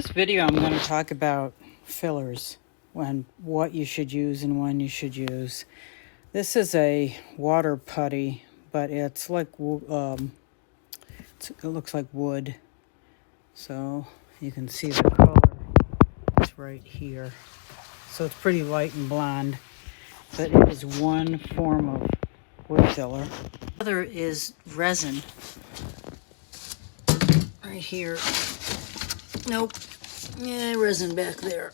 This video I'm going to talk about fillers, what you should use and when you should use. This is a water putty, but it's like it looks like wood. So you can see the color. It's right here. So it's pretty light and blonde, but it is one form of wood filler. The other is resin. Right here. Nope. Yeah, resin back there.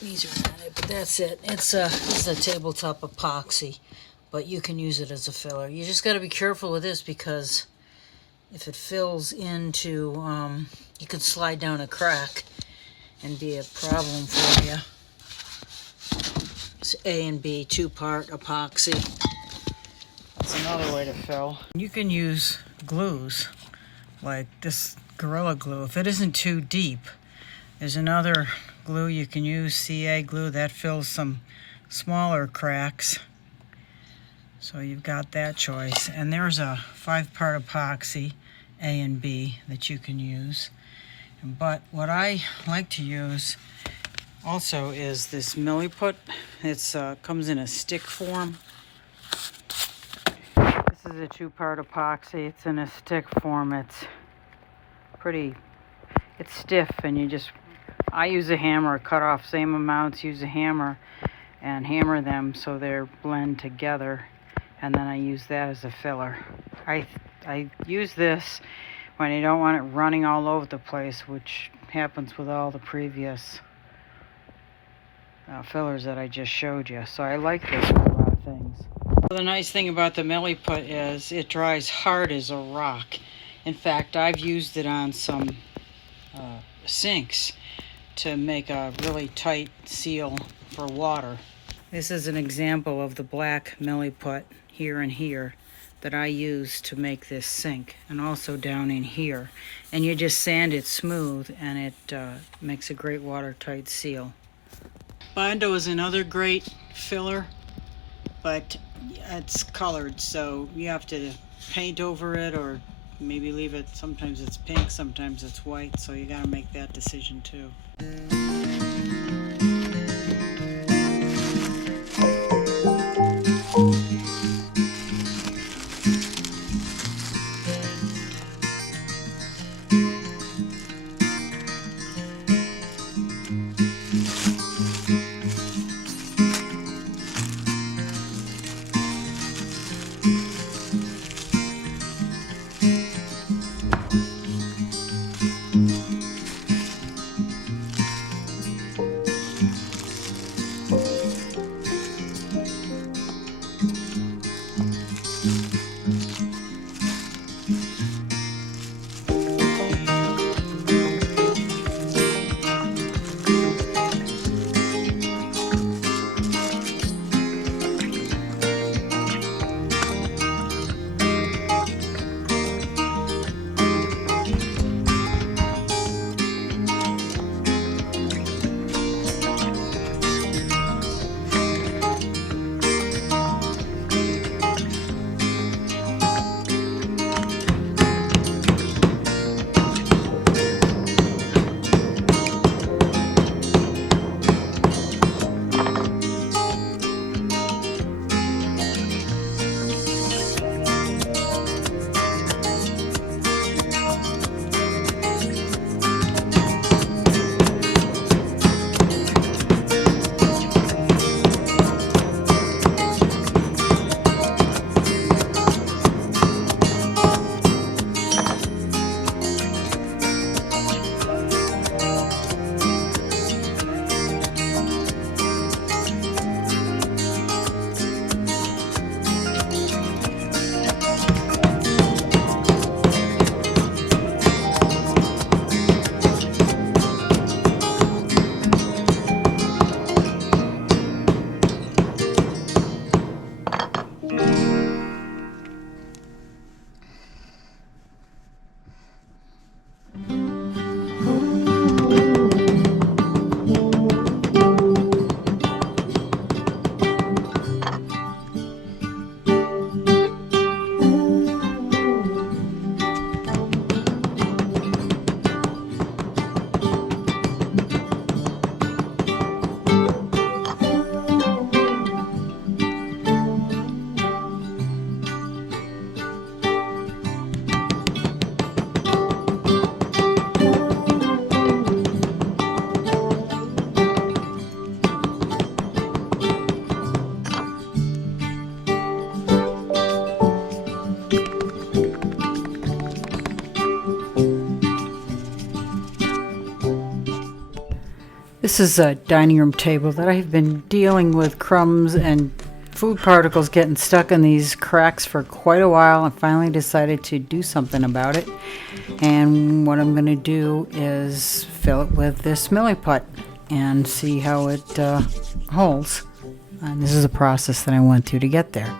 These are not it, but that's it. This is a tabletop epoxy, but you can use it as a filler. You just got to be careful with this because if it fills into, you can slide down a crack and be a problem for you. It's A and B, two-part epoxy. That's another way to fill. You can use glues like this Gorilla Glue. If it isn't too deep, there's another glue you can use, CA glue, that fills some smaller cracks. So you've got that choice. And there's a 5-part epoxy, A and B, that you can use. But what I like to use also is this Milliput. It's comes in a stick form. This is a 2-part epoxy. It's in a stick form. It's stiff, and I use a hammer, cut off same amounts, use a hammer and hammer them so they're blend together, and then I use that as a filler. I use this when I don't want it running all over the place, which happens with all the previous fillers that I just showed you. So I like this for a lot of things. The nice thing about the Milliput is it dries hard as a rock. In fact, I've used it on some sinks to make a really tight seal for water. This is an example of the black Milliput here and here that I use to make this sink, and also down in here. And you just sand it smooth and it makes a great watertight seal. Bondo is another great filler, but it's colored, so you have to paint over it or maybe leave it. Sometimes it's pink, sometimes it's white, so you got to make that decision too. This is a dining room table that I've been dealing with crumbs and food particles getting stuck in these cracks for quite a while. I finally decided to do something about it. And what I'm going to do is fill it with this Milliput and see how it holds. And this is a process that I went through to get there.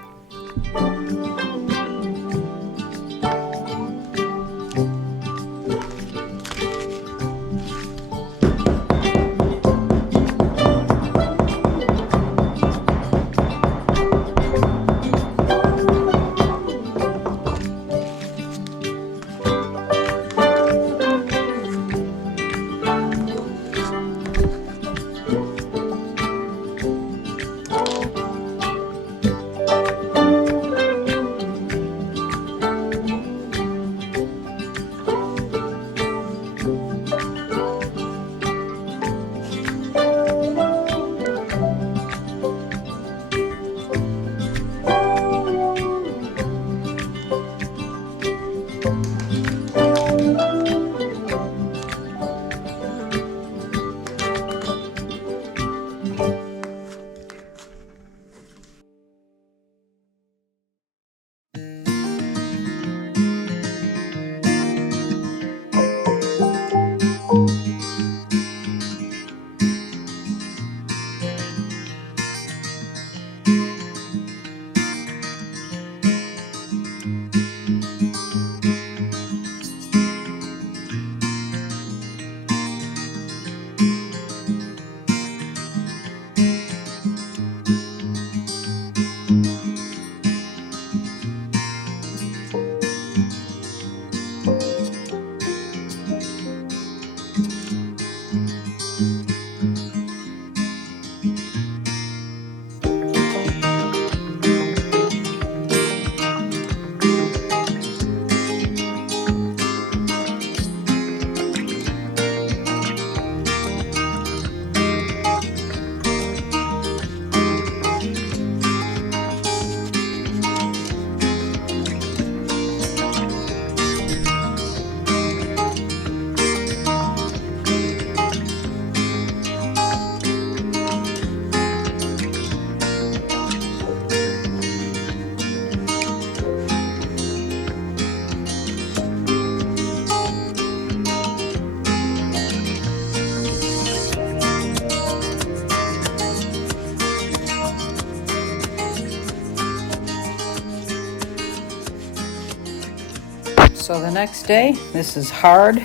So the next day, this is hard,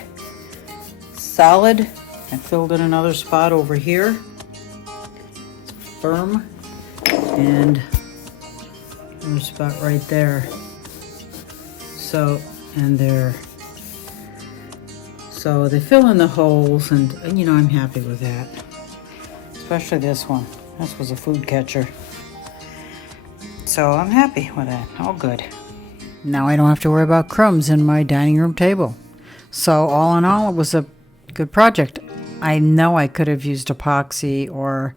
solid. I filled in another spot over here. It's firm, and another spot right there. So, and there. So they fill in the holes, and you know, I'm happy with that. Especially this one. This was a food catcher. So I'm happy with that. All good. Now I don't have to worry about crumbs in my dining room table. So all in all, it was a good project. I know I could have used epoxy or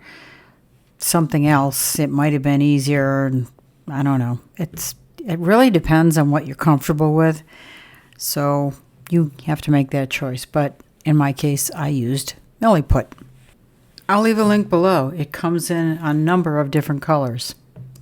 something else. It might have been easier. And I don't know. It really depends on what you're comfortable with. So you have to make that choice. But in my case, I used Milliput. I'll leave a link below. It comes in a number of different colors.